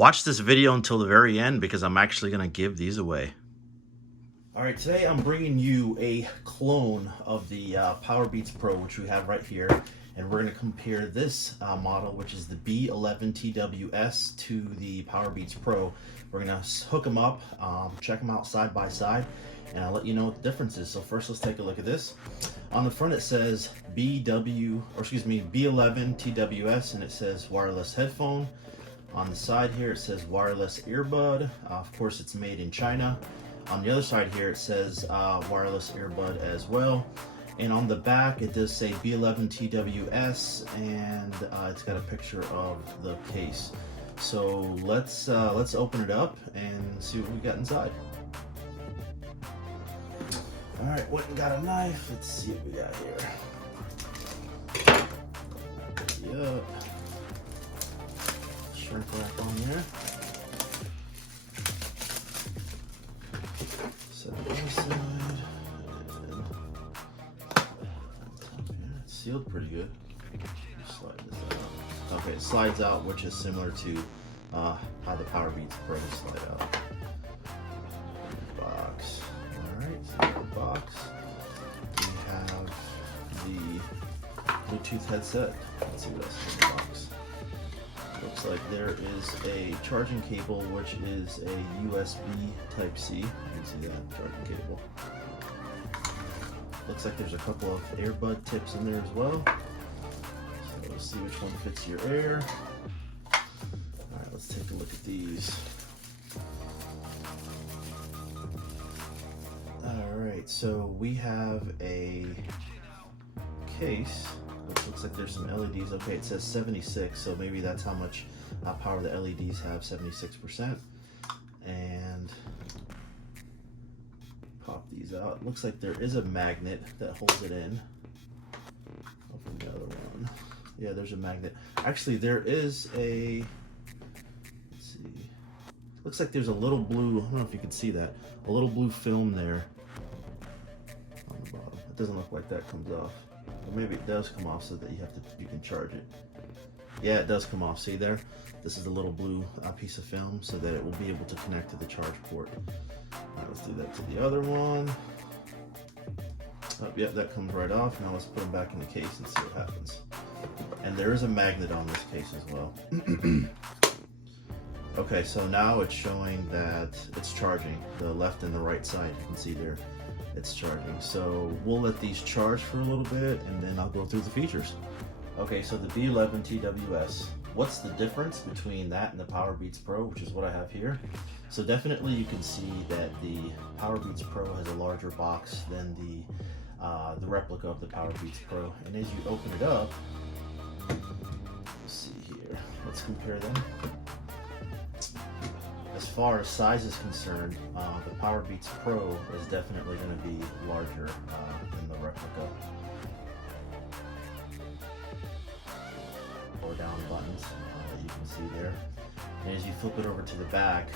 Watch this video until the very end because I'm actually going to give these away. All right, today I'm bringing you a clone of the Powerbeats Pro, which we have right here, and we're going to compare this model, which is the B11-TWS, to the Powerbeats Pro. We're going to hook them up, check them out side by side, and I'll let you know what the difference is. So first, let's take a look at this. On the front, it says B11-TWS, and it says wireless headphone. On the side here, it says wireless earbud. Of course, it's made in China. On the other side here, it says wireless earbud as well. And on the back, it does say B11-TWS, and it's got a picture of the case. So let's open it up and see what we got inside. All right, went and got a knife. Let's see what we got here. Yep. Shrink wrap on there. Set it on the side. It's sealed pretty good. Slide this out. Okay, it slides out, which is similar to how the Powerbeats Pro slide out. Box. Alright, so in the box we have the Bluetooth headset. Let's see what else is in the box. Looks like there is a charging cable, which is a USB Type-C. You can see that charging cable. Looks like there's a couple of earbud tips in there as well. So let's see which one fits your ear. Alright, let's take a look at these. Alright, so we have a case. It looks like there's some LEDs. Okay, it says 76, so maybe that's how much power the LEDs have, 76%. And pop these out. It looks like there is a magnet that holds it in. Open the other one. Yeah, there's a magnet. Actually, there is a, let's see. Looks like there's a little blue, I don't know if you can see that, a little blue film there on the bottom. It doesn't look like that comes off. Or maybe it does come off so that you can charge it. Yeah, it does come off. See there? This is the little blue piece of film so that it will be able to connect to the charge port. Alright, let's do that to the other one. Oh, yep, that comes right off. Now let's put them back in the case and see what happens. And there is a magnet on this case as well. Okay, so now it's showing that it's charging. The left and the right side, you can see there, it's charging. So we'll let these charge for a little bit and then I'll go through the features. Okay, so the B11-TWS. What's the difference between that and the Powerbeats Pro, which is what I have here? So definitely you can see that the Powerbeats Pro has a larger box than the replica of the Powerbeats Pro. And as you open it up, let's see here, let's compare them. As far as size is concerned, the Powerbeats Pro is definitely going to be larger than the replica. Or down buttons that you can see there. And as you flip it over to the back,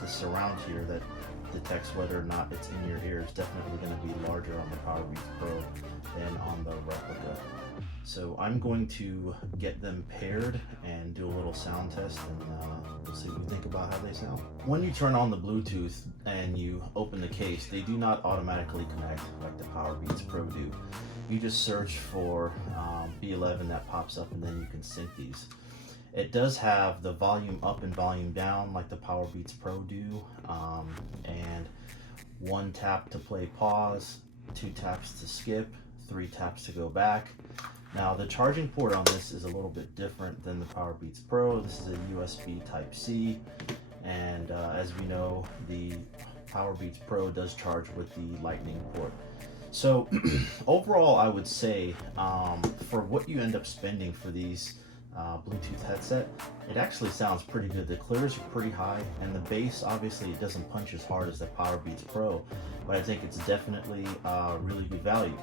the surround here that detects whether or not it's in your ear is definitely going to be larger on the Powerbeats Pro than on the replica. So I'm going to get them paired and do a little sound test, and we'll see what we think about how they sound. When you turn on the Bluetooth and you open the case, they do not automatically connect like the Powerbeats Pro do. You just search for B11 that pops up and then you can sync these. It does have the volume up and volume down like the Powerbeats Pro do, and 1 tap to play pause, 2 taps to skip, 3 taps to go back. Now the charging port on this is a little bit different than the Powerbeats Pro. This is a USB Type-C, and as we know, the Powerbeats Pro does charge with the Lightning port. So overall, I would say for what you end up spending for these Bluetooth headset, it actually sounds pretty good. The clears are pretty high, and the bass, obviously it doesn't punch as hard as the Powerbeats Pro, but I think it's definitely really good value.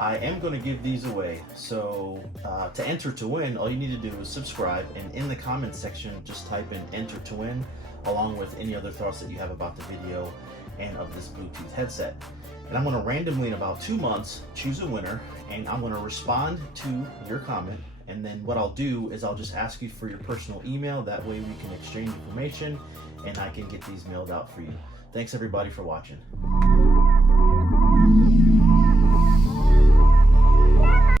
I am going to give these away, so to enter to win, all you need to do is subscribe, and in the comments section just type in enter to win along with any other thoughts that you have about the video and of this Bluetooth headset. And I'm going to randomly in about 2 months choose a winner, and I'm going to respond to your comment And then what I'll do is I'll just ask you for your personal email. That way we can exchange information and I can get these mailed out for you. Thanks everybody for watching.